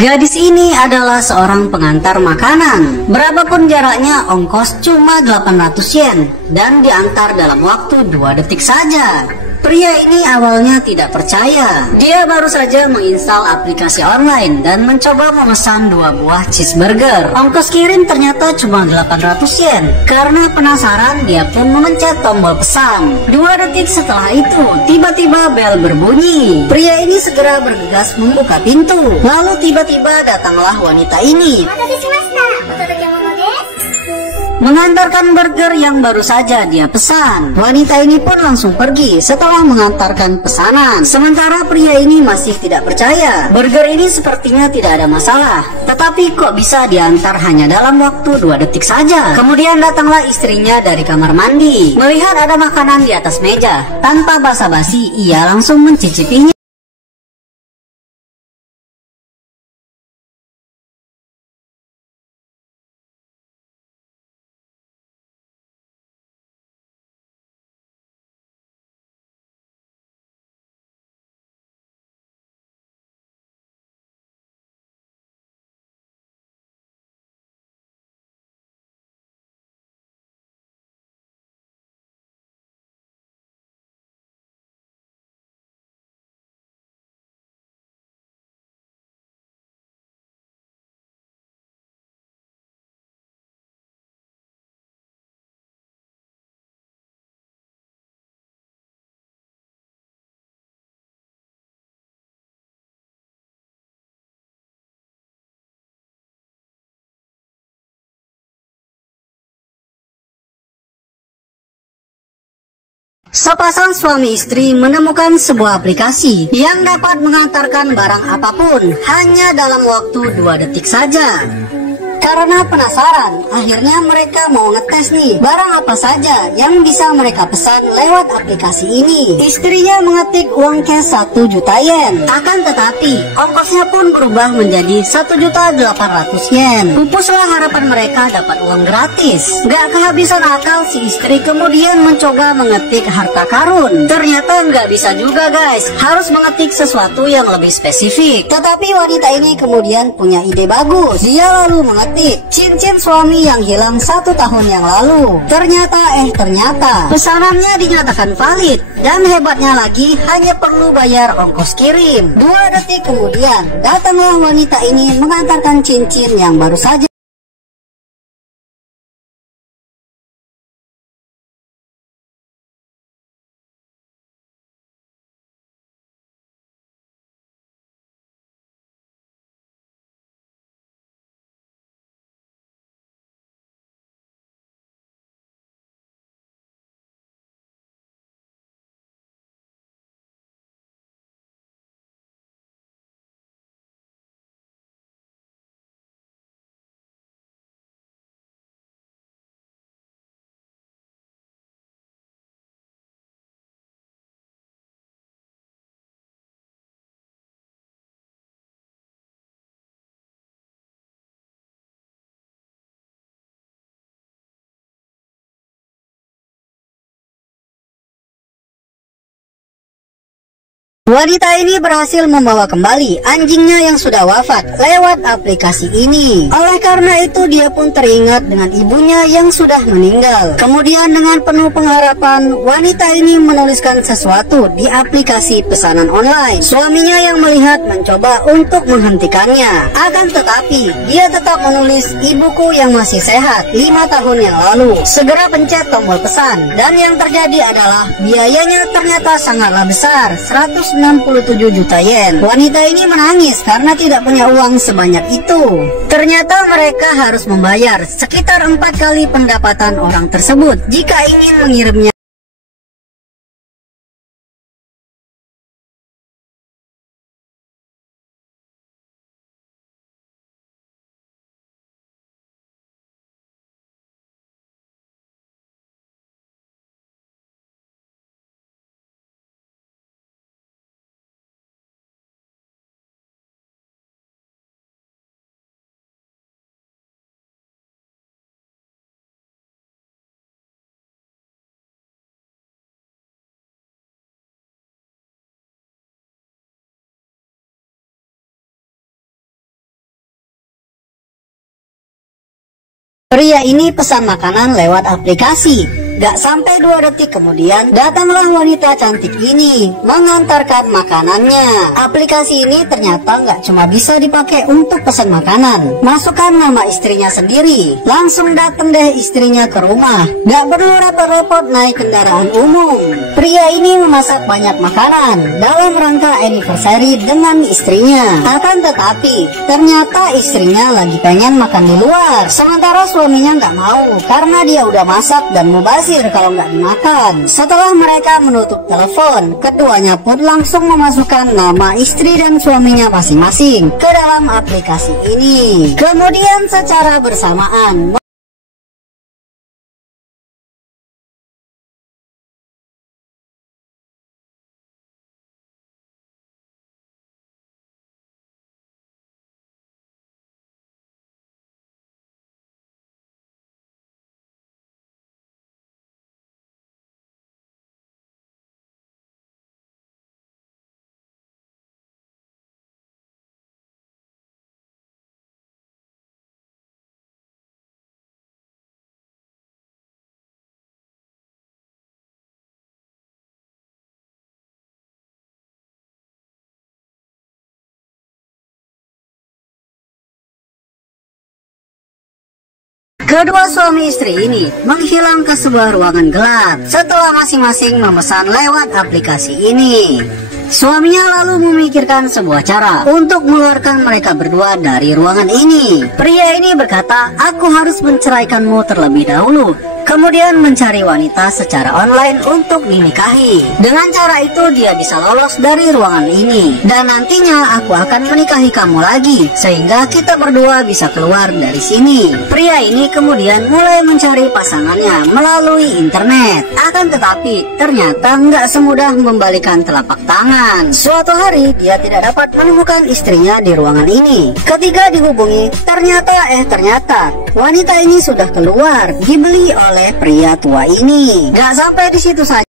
Gadis ini adalah seorang pengantar makanan. Berapapun jaraknya, ongkos cuma 800 yen dan diantar dalam waktu 2 detik saja. Pria ini awalnya tidak percaya. Dia baru saja menginstal aplikasi online dan mencoba memesan 2 buah cheeseburger. Ongkos kirim ternyata cuma 800 yen. Karena penasaran, dia pun memencet tombol pesan. 2 detik setelah itu, tiba-tiba bel berbunyi. Pria ini segera bergegas membuka pintu. Lalu tiba-tiba datanglah wanita ini, mengantarkan burger yang baru saja dia pesan. Wanita ini pun langsung pergi setelah mengantarkan pesanan. Sementara pria ini masih tidak percaya. Burger ini sepertinya tidak ada masalah, tetapi kok bisa diantar hanya dalam waktu 2 detik saja. Kemudian datanglah istrinya dari kamar mandi. Melihat ada makanan di atas meja, tanpa basa-basi ia langsung mencicipinya. Sepasang suami istri menemukan sebuah aplikasi yang dapat mengantarkan barang apapun hanya dalam waktu 2 detik saja. Karena penasaran, akhirnya mereka mau ngetes nih barang apa saja yang bisa mereka pesan lewat aplikasi ini. Istrinya mengetik uang cash 1 juta yen. Akan tetapi, ongkosnya pun berubah menjadi 1.800.000 yen. Pupuslah harapan mereka dapat uang gratis. Gak kehabisan akal si istri kemudian mencoba mengetik harta karun. Ternyata nggak bisa juga guys, harus mengetik sesuatu yang lebih spesifik. Tetapi wanita ini kemudian punya ide bagus. Dia lalu mengetik cincin suami yang hilang 1 tahun yang lalu. Ternyata pesanannya dinyatakan valid. Dan hebatnya lagi, hanya perlu bayar ongkos kirim. 2 detik kemudian, datanglah wanita ini mengantarkan cincin yang baru saja Wanita ini berhasil membawa kembali anjingnya yang sudah wafat lewat aplikasi ini. Oleh karena itu dia pun teringat dengan ibunya yang sudah meninggal. Kemudian dengan penuh pengharapan, wanita ini menuliskan sesuatu di aplikasi pesanan online. Suaminya yang melihat mencoba untuk menghentikannya. Akan tetapi dia tetap menulis ibuku yang masih sehat 5 tahun yang lalu. Segera pencet tombol pesan dan yang terjadi adalah biayanya ternyata sangatlah besar, 167 juta yen. Wanita ini menangis karena tidak punya uang sebanyak itu. Ternyata mereka harus membayar sekitar 4 kali pendapatan orang tersebut jika ingin mengirimnya. Pria ini pesan makanan lewat aplikasi. Gak sampai 2 detik kemudian, datanglah wanita cantik ini mengantarkan makanannya. Aplikasi ini ternyata gak cuma bisa dipakai untuk pesan makanan. Masukkan nama istrinya sendiri, langsung datang deh istrinya ke rumah. Gak perlu repot-repot naik kendaraan umum. Pria ini memasak banyak makanan dalam rangka anniversary dengan istrinya. Akan tetapi, ternyata istrinya lagi pengen makan di luar. Sementara suaminya gak mau karena dia udah masak dan mubazir kalau nggak dimakan. Setelah mereka menutup telepon, keduanya pun langsung memasukkan nama istri dan suaminya masing-masing ke dalam aplikasi ini. Kemudian secara bersamaan kedua suami istri ini menghilang ke sebuah ruangan gelap setelah masing-masing memesan lewat aplikasi ini. Suaminya lalu memikirkan sebuah cara untuk mengeluarkan mereka berdua dari ruangan ini. Pria ini berkata, "Aku harus menceraikanmu terlebih dahulu, kemudian mencari wanita secara online untuk dinikahi. Dengan cara itu dia bisa lolos dari ruangan ini. Dan nantinya aku akan menikahi kamu lagi, sehingga kita berdua bisa keluar dari sini." Pria ini kemudian mulai mencari pasangannya melalui internet. Akan tetapi, ternyata nggak semudah membalikan telapak tangan. Suatu hari, dia tidak dapat menemukan istrinya di ruangan ini. Ketika dihubungi, ternyata wanita ini sudah keluar, dibeli oleh pria tua ini. Gak sampai di situ saja.